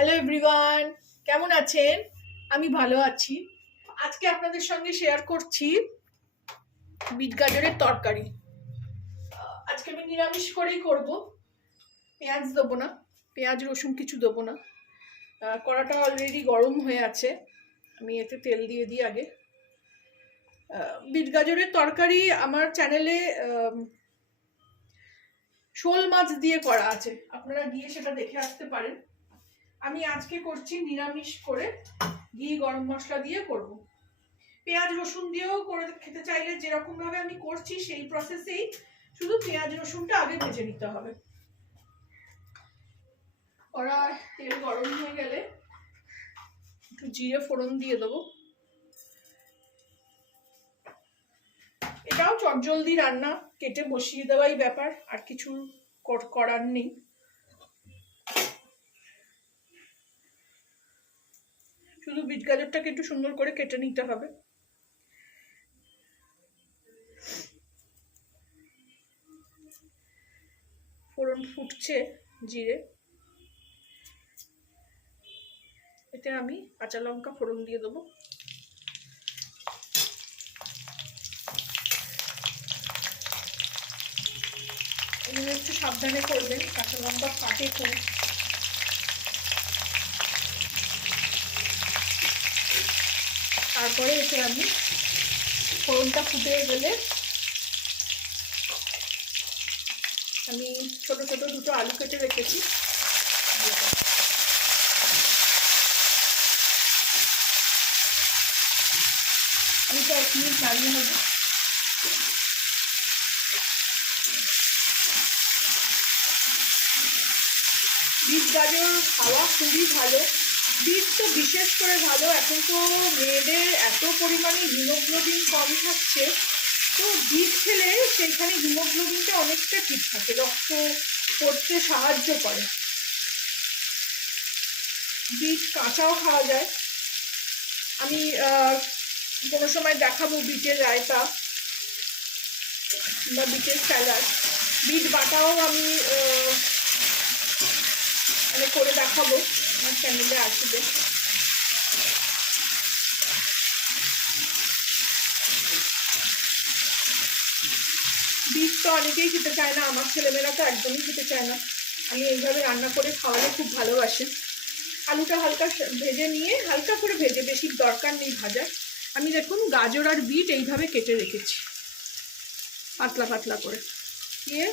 Hello everyone, কেমন আছেন? আমি ভালো আছি। আজকে আপনাদের সঙ্গে শেয়ার করছি বিট গাজরের তরকারি। আজকে আমি নিরামিষ করেই করব। পেঁয়াজ দেবো না, পেঁয়াজ রসুন কিছু দেবো না। কড়াটা অলরেডি গরম হয়ে আছে, আমি এতে তেল দিয়ে দিই আগে। বিট গাজরের তরকারি আমার চ্যানেলে শোল মাছ দিয়ে করা আছে, আপনারা গিয়ে সেটা দেখে আসতে পারেন। আমি আজকে করছি নিরামিষ করে, ঘি গরম মশলা দিয়ে করব। পেঁয়াজ রসুন দিয়েও করে খেতে চাইলে যেরকম ভাবে আমি করছি সেই প্রসেসেই, শুধু পেঁয়াজ রসুনটা আগে ভেজে নিতে হবে। কড়ায় তেল গরম হয়ে গেলে একটু জিরে ফোড়ন দিয়ে দেবো। এটাও চটজলদি রান্না, কেটে বসিয়ে দেওয়াই ব্যাপার, আর কিছু করার নেই। শুধু বিট গাজরটাকে একটু সুন্দর করে কেটে নিতে হবে। ফোড়ন ফুটছে, জিরে, এতে আমি কাঁচা লঙ্কা ফোড়ন দিয়ে দেবো। এগুলো একটু সাবধানে করবেন, কাঁচা লঙ্কা ফাটে খুব। তারপরে এতে আমি ফোড়নটা ফুটে গেলে আমি ছোট ছোট দুটো আলু কেটে রেখেছি, আমি তো 1 মিনিট নাড়িয়ে নেব। বিট গাজর খাওয়া খুবই ভালো, বিট তো বিশেষ করে ভালো। এখন তো মেয়েদের এত পরিমাণে হিমোগ্লোবিন কম থাকছে, তো বিট খেলে সেইখানে হিমোগ্লোবিনটা অনেকটা ঠিক থাকে, রক্ত পড়তে সাহায্য করে। বিট কাঁচাও খাওয়া যায়, আমি কোনো সময় দেখাবো বিটের রায়তা বা বিটের স্যালাড। বিট বাটাও আমি মানে করে দেখাবো, আমার চ্যানেলে আসবে। বিট তো অনেকেই খেতে চায় না, আমার ছেলেমেয়েরা তো একদমই খেতে চায় না। আমি এইভাবে রান্না করে খাওয়ালে খুব ভালোবাসে। আলুটা হালকা ভেজে নিয়ে, হালকা করে ভেজে, বেশি দরকার নেই ভাজা। আমি দেখুন গাজর আর বিট এইভাবে কেটে রেখেছি পাতলা পাতলা করে। দিয়ে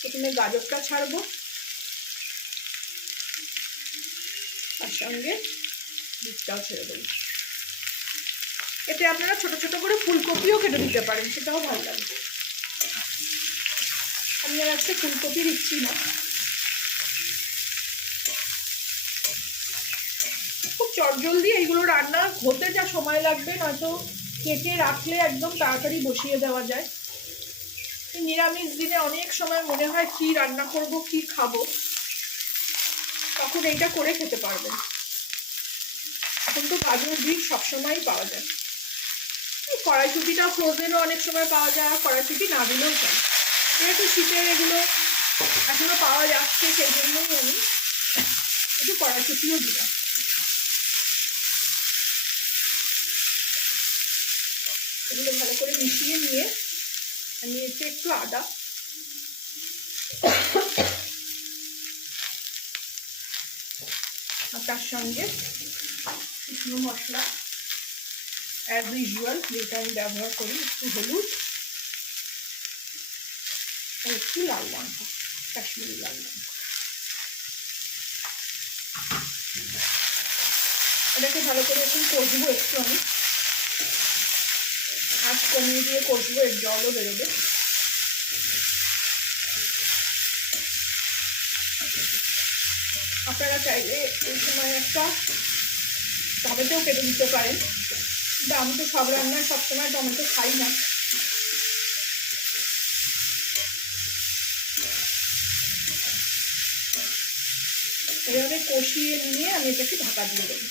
প্রথমে গাজরটা ছাড়বো, তার সঙ্গে বিটটাও ছেড়ে দেবো। এতে আপনারা ছোট ছোট করে ফুলকপিও কেটে দিতে পারেন, সেটাও ভালো লাগবে। আমি আর আজকে ফুলকপি দিচ্ছি না। খুব চটজলদি এইগুলো রান্না হতে যা সময় লাগবে, নয়তো কেটে রাখলে একদম তাড়াতাড়ি বসিয়ে দেওয়া যায়। নিরামিষ দিনে অনেক সময় মনে হয় কি রান্না করব, কি খাবো, তখন এইটা করে খেতে পারবেন। এখন তো গাজর বিট সবসময়ই পাওয়া যায়। কড়াইশুঁটিটা ফ্রোজেনও অনেক সময় পাওয়া যায়, আর কড়াইশুঁটি না দিলেও চাই। যেহেতু শীতের এগুলো এখনো পাওয়া যাচ্ছে, সেই জন্যই আমি একটু কড়াইশুঁটিও দিলাম। এগুলো ভালো করে মিশিয়ে নিয়ে আমি এতে একটু আদা, আর তার সঙ্গে শুকনো মশলা অ্যাজ ইউজুয়াল যেটা আমি ব্যবহার করি, একটু হলুদ আর একটু লাল লঙ্কা, কাশ্মীরি লাল লঙ্কা। এটাকে ভালো করে এখন কষবো একটু, আমি আঁচ কমিয়ে দিয়ে কষবো, এর জলও বেরোবে। আপনারা চাইলে এই সময় একটা টমেটো কেটে দিতে পারেন, কিন্তু আমি তো সব রান্নায় সবসময় টমেটো খাই না। এভাবে কষিয়ে নিয়ে আমি এটাকে ঢাকা দিয়ে দেবো।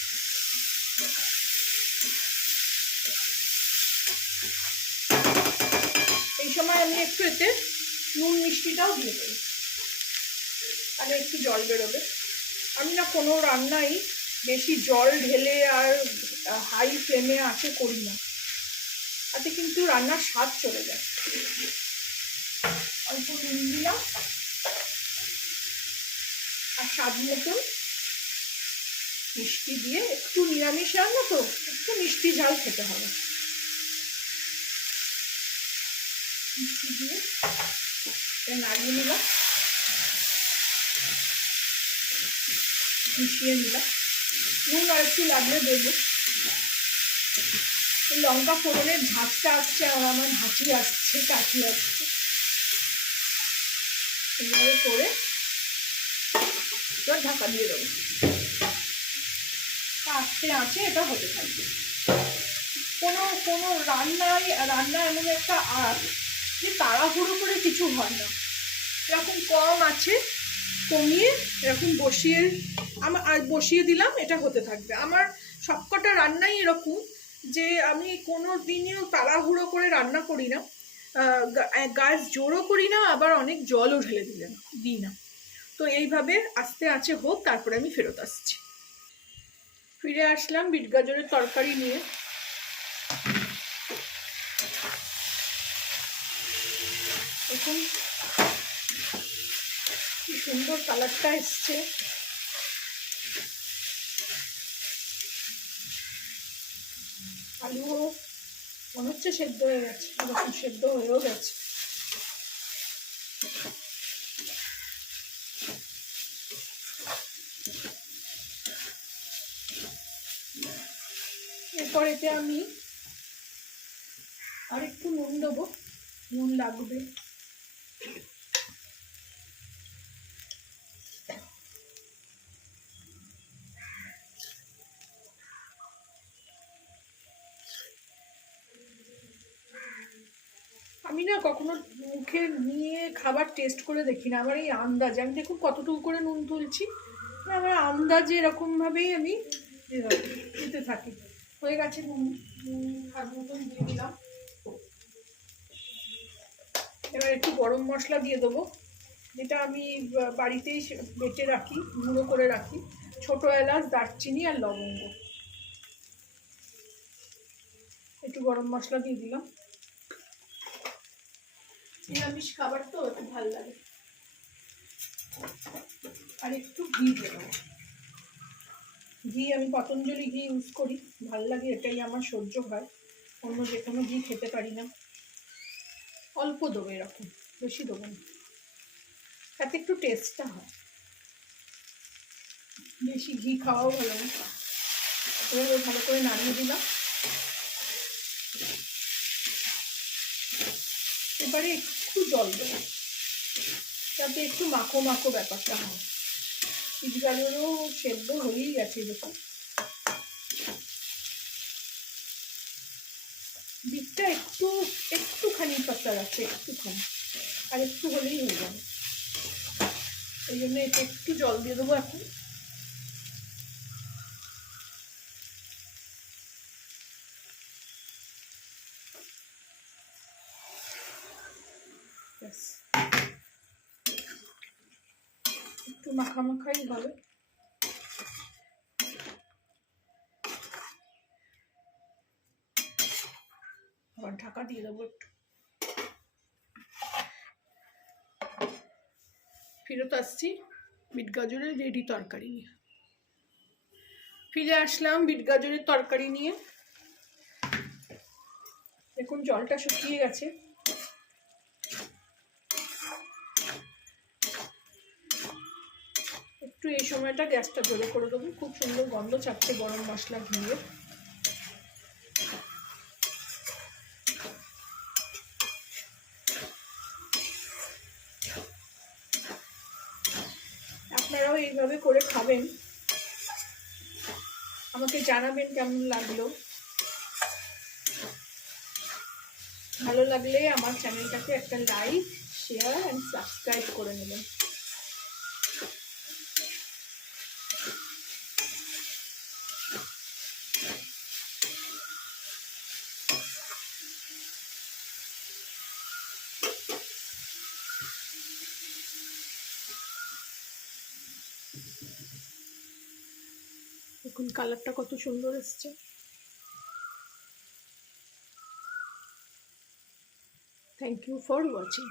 এই সময় আমি একটু এতে নুন মিষ্টিটাও দিয়ে দেবো, তাহলে একটু জল বেরোবে। আমি না কোনো রান্নাই বেশি জল ঢেলে আর হাই ফ্লেমে আছে করি না, তাতে কিন্তু রান্নার স্বাদ চলে যায়। অল্প নুন দিলাম আর স্বাদ মতন মিষ্টি দিয়ে, একটু নিরামিষ রান্না তো একটু মিষ্টি ঝাল খেতে হবে। মিষ্টি দিয়ে নাড়িয়ে নিলাম, মিশিয়ে নিলাম। নুন আর একটু লাগলে দেবো। লঙ্কা ফোড়নের ঝাঁজটা আসছে আর আমার হাঁচি আসছে, কাশি আসছে। এইভাবে করে এবার ঢাকা দিয়ে দেবো, আস্তে আঁচে এটা হতে থাকবে। কোনো রান্না এমন একটা আর্ট যে তাড়াহুড়ো করে কিছু হয় না, এরকম কম আছে কমিয়ে এরকম বসিয়ে দিলাম, এটা হতে থাকবে। আমার সবকটা রান্নাই এরকম যে আমি কোনো দিনও তাড়াহুড়ো করে রান্না করি না, গ্যাস জোরও করি না, আবার অনেক জলও ঢেলে দিই না। তো এইভাবে আস্তে আঁচে হোক, তারপরে আমি ফেরত আসছি। ফিরে আসলাম বিট গাজরের তরকারি নিয়ে। দেখুন কি সুন্দর কালারটা এসছে। আলুও মনে হচ্ছে সেদ্ধ হয়ে গেছে, এরকম সেদ্ধ হয়েও গেছে। এরপর এতে আমি আর একটু নুন দেবো, নুন লাগবে। আমি না কখনো মুখে নিয়ে খাবার টেস্ট করে দেখি না, আমার এই আন্দাজ। আমি দেখুন কতটুকু করে নুন তুলছি, আমার আন্দাজে এরকমভাবেই আমি দিতে থাকি। হয়ে গেছে, নুন হাত মতন দিয়ে দিলাম। এবার একটু গরম মশলা দিয়ে দেবো, যেটা আমি বাড়িতেই বেটে রাখি, গুঁড়ো করে রাখি। ছোটো এলাচ, দারচিনি আর লবঙ্গ। একটু গরম মশলা দিয়ে দিলাম, নিরামিষ খাবার তো একটু ভালো লাগে। আর একটু ঘি দিয়ে দেবো, ঘি আমি পতঞ্জলি ঘি ইউজ করি, ভালো লাগে, এটাই আমার সহ্য হয়, অন্য যে কোনো ঘি খেতে পারি না। অল্প দেবো, এরকম বেশি দেবো না, তাতে একটু টেস্টটা হয়। বেশি ঘি খাওয়াও ভালো না। এবার ভালো করে নাড়িয়ে দিলাম। এবারে একটু জল দেবো, যাতে একটু মাখো মাখো ব্যাপারটা হয়। বিট গাজরও সেদ্ধ হয়েই গেছে দেখুন। বিটটা একটুখানি পাতা আছে, একটুখানি, আর একটু হলেই হয়ে যাবে। এই জন্য এতে একটু জল দিয়ে দেবো এখন। একটু মাখামাখাই হবে। আবার ঢাকা দিয়ে দেবো একটু। ফেরত আসছি বিট গাজরের রেডি তরকারি নিয়ে। ফিরে আসলাম বিট গাজরের তরকারি নিয়ে। দেখুন জলটা শুকিয়ে গেছে। একটু এই সময়টা গ্যাসটা জোরে করে দেবো, খুব সুন্দর গন্ধ ছাড়ছে গরম মশলা দিয়ে। আপনারাও এইভাবে করে খাবেন, আমাকে জানাবেন কেমন লাগলো। ভালো লাগলে আমার চ্যানেলটাকে একটা লাইক, শেয়ার অ্যান্ড সাবস্ক্রাইব করে নেবেন। দেখুন কালারটা কত সুন্দর এসছে। Thank you for watching.